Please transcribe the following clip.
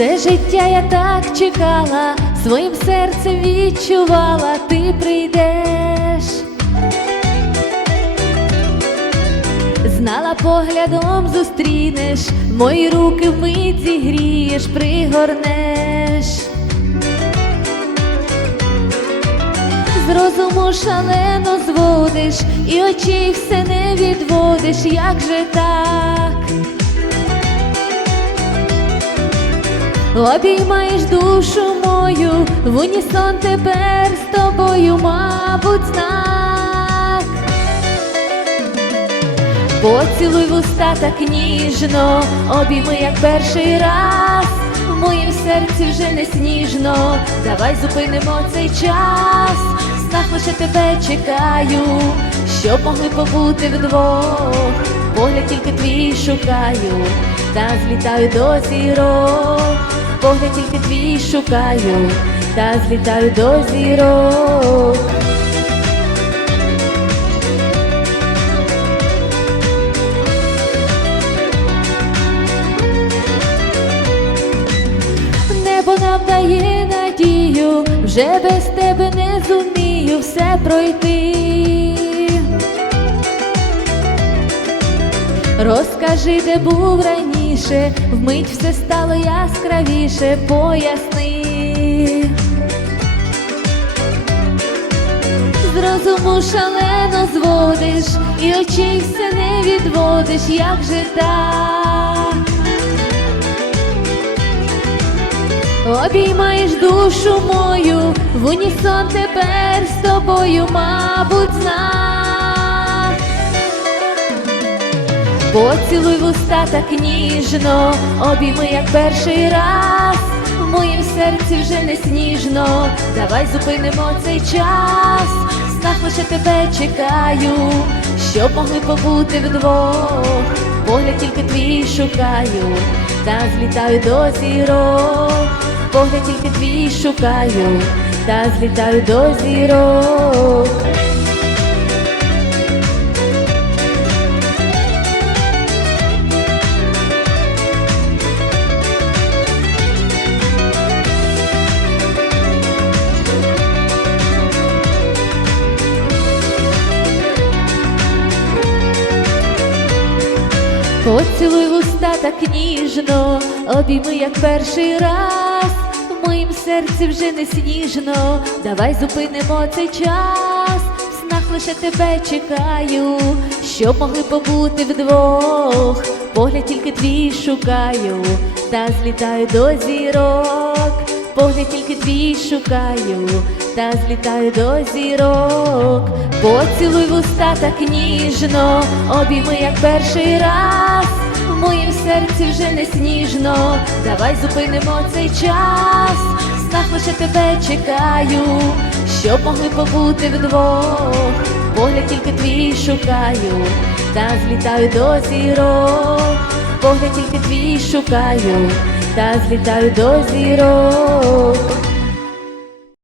Все життя я так чекала, своїм серцем відчувала, ти прийдеш. Знала поглядом зустрінеш, мої руки вмить зігрієш, пригорнеш. З розуму шалено зводиш, і очей все не відводиш, як же так? Обіймаєш душу мою, в унісон тепер з тобою, мабуть, знак. Поцілуй в уста так ніжно, обійми як перший раз. В моїм серці вже не сніжно, давай зупинимо цей час. В лише тебе чекаю, щоб могли побути вдвох. Погляд тільки твій шукаю, та злітаю до зірок. Погляд тільки твій шукаю, та злітаю до зірок. Небо нам дає надію, вже без тебе не зумію все пройти. Розкажи, де був раніше, вмить все стало яскравіше, поясни. З розуму шалено зводиш, і очей все не відводиш, як же так? Обіймаєш душу мою, в унісон тепер з тобою, мабуть, знак. Поцілуй в уста так ніжно, обійми як перший раз. В моїм серці вже не сніжно, давай зупинимо цей час. В снах лише тебе чекаю, щоб могли побути вдвох. Погляд тільки твій шукаю, та злітаю до зірок. Погляд тільки твій шукаю, та злітаю до зірок. Поцілуй в уста так ніжно, обійми як перший раз. В моїм серці вже не сніжно, давай зупинимо цей час. В снах лише тебе чекаю, щоб могли побути вдвох. Погляд тільки твій шукаю, та злітаю до зірок. Погляд тільки твій шукаю, та злітаю до зірок. Поцілуй в уста так ніжно, обійми як перший раз. В моїм серці вже не сніжно, давай зупинимо цей час. В снах лише тебе чекаю, щоб могли побути вдвох. Погляд тільки твій шукаю, та злітаю до зірок. Погляд тільки твій шукаю, та злітаю до зірок.